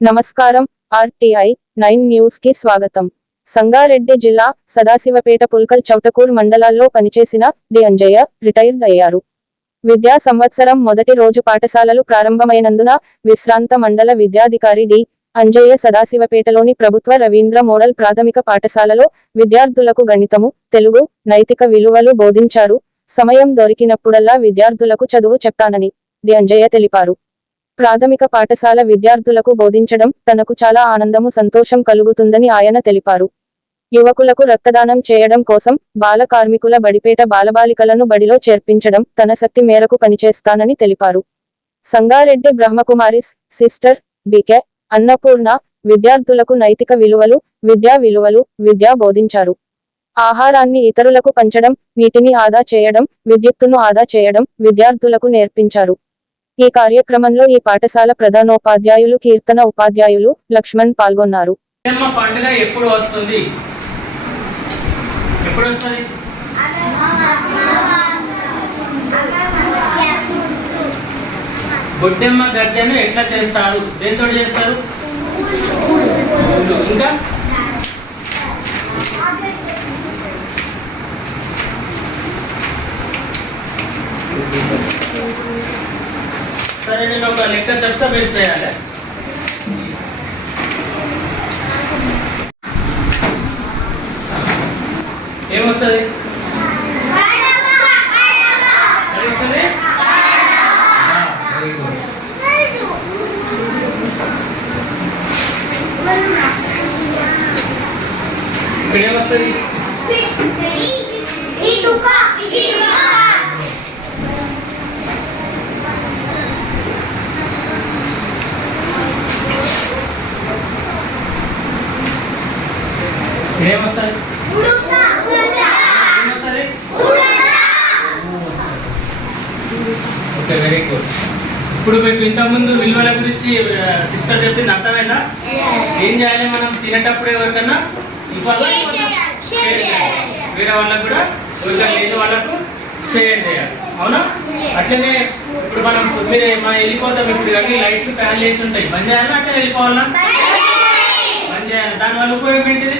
నమస్కారం RTI nine న్యూస్కి స్వాగతం. సంగారెడ్డి జిల్లా సదాశివపేట పుల్కల్ చౌటకూర్ మండలాల్లో పనిచేసిన డి. అంజయ్య రిటైర్డ్ అయ్యారు. విద్యా సంవత్సరం మొదటి రోజు పాఠశాలలు ప్రారంభమైనందున విశ్రాంత మండల విద్యాధికారి డి. అంజయ్య సదాశివపేటలోని ప్రభుత్వ రవీంద్ర మోడల్ ప్రాథమిక పాఠశాలలో విద్యార్థులకు గణితము తెలుగు నైతిక విలువలు బోధించారు. సమయం దొరికినప్పుడల్లా విద్యార్థులకు చదువు చెప్తానని డి. అంజయ్య తెలిపారు. ప్రాథమిక పాఠశాల విద్యార్థులకు బోధించడం తనకు చాలా ఆనందము సంతోషం కలుగుతుందని ఆయన తెలిపారు. యువకులకు రక్తదానం చేయడం కోసం బాల కార్మికుల బడిపేట బాలబాలికలను బడిలో చేర్పించడం తన శక్తి మేరకు పనిచేస్తానని తెలిపారు. సంగారెడ్డి బ్రహ్మకుమారిస్ సిస్టర్ బికే అన్నపూర్ణ విద్యార్థులకు నైతిక విలువలు విద్యా విలువలు విద్యా బోధించారు. ఆహారాన్ని ఇతరులకు పంచడం నీటిని ఆదా చేయడం విద్యుత్తును ఆదా చేయడం విద్యార్థులకు నేర్పించారు. ఈ కార్యక్రమంలో ఈ పాఠశాల ప్రధానోపాధ్యాయులు కీర్తన ఉపాధ్యాయులు లక్ష్మణ్ పాల్గొన్నారు. పండుగ ఎప్పుడు వస్తుంది? ఎప్పుడు వస్తుంది? బొడ్డెమ్మ గద్దెను ఎట్లా చేస్తారు? దేంతో చేస్తారు? ఇంకా? సరే నేను ఒక లెక్క చెప్తా మీరు చేయాలి. ఏమొస్తుంది? ఇక్కడ ఏమొస్తుంది ఏమొస్తుంది ఓకే వెరీ గుడ్. ఇప్పుడు మీకు ఇంతకుముందు విలువల గురించి సిస్టర్ చెప్పింది అర్థమైందా? ఏం చేయాలి మనం? తినేటప్పుడు ఎవరికన్నా వేరే వాళ్ళకు కూడా ఎవరికైనా లేని వాళ్ళకు షేర్ చేయాలి. అవునా? అట్లనే ఇప్పుడు మనం మీరు మనం వెళ్ళిపోతాం ఇప్పుడు కానీ లైట్లు ఫ్యాన్లు వేసి ఉంటాయి. బంద్ చేయాలా? అట్లా వెళ్ళిపోవాలా? బంద్ చేయాలి. దానివల్ల ఉపయోగం ఏంటిది?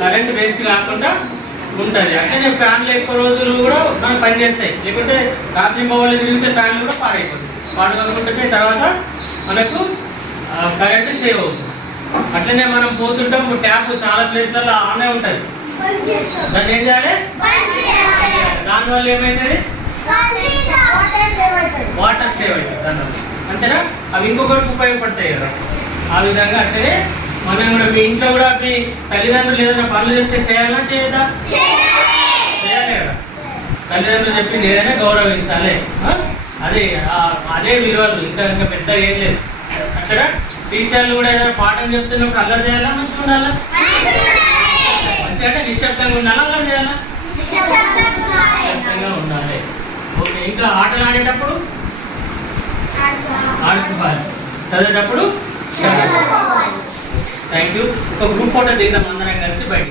కరెంట్ వేస్ట్ కాకుండా ఉంటుంది. అంటే ఫ్యాన్లు ఎక్కువ రోజులు కూడా మనం పనిచేస్తాయి లేకుంటే రాత్రి మొబైల్ తిరిగితే ఫ్యాన్లు కూడా పాడైపోతుంది పాడు తర్వాత మనకు కరెంట్ సేవ్ అవుతుంది. అట్లనే మనం పోతుంటాం. ట్యాప్ చాలా ప్లేస్లలో ఆనే ఉంటుంది. దాన్ని ఏం చేయాలి? దానివల్ల ఏమవుతుంది వాటర్ సేవ్ అవుతుంది దానివల్ల. అంతేనా? అవి ఇంకొకరికి ఉపయోగపడతాయి కదా. ఆ విధంగా అట్లనే మనం కూడా మీ ఇంట్లో కూడా మీ తల్లిదండ్రులు ఏదైనా పనులు చెప్తే చేయాలా చేయదా చేయాలి కదా. తల్లిదండ్రులు చెప్పింది ఏదైనా గౌరవించాలి. అదే అదే విలువలు. ఇంకా ఇంకా పెద్దగా ఏం లేదు. అక్కడ టీచర్లు కూడా ఏదైనా పాఠం చెప్తున్నప్పుడు అల్లరి చేయాలా మంచిగా ఉండాలా? మంచిగా అంటే నిశ్శబ్దంగా ఉండాలా అల్లరి చేయాలా? నిశ్శబ్దంగా ఉండాలి. ఓకే ఇంకా ఆటలు ఆడేటప్పుడు? ఆడుకోవాలి. చదివేటప్పుడు? థ్యాంక్ యూ ఒక గ్రూప్ ఫోటో దిగుదాం అందరం కలిసి బయట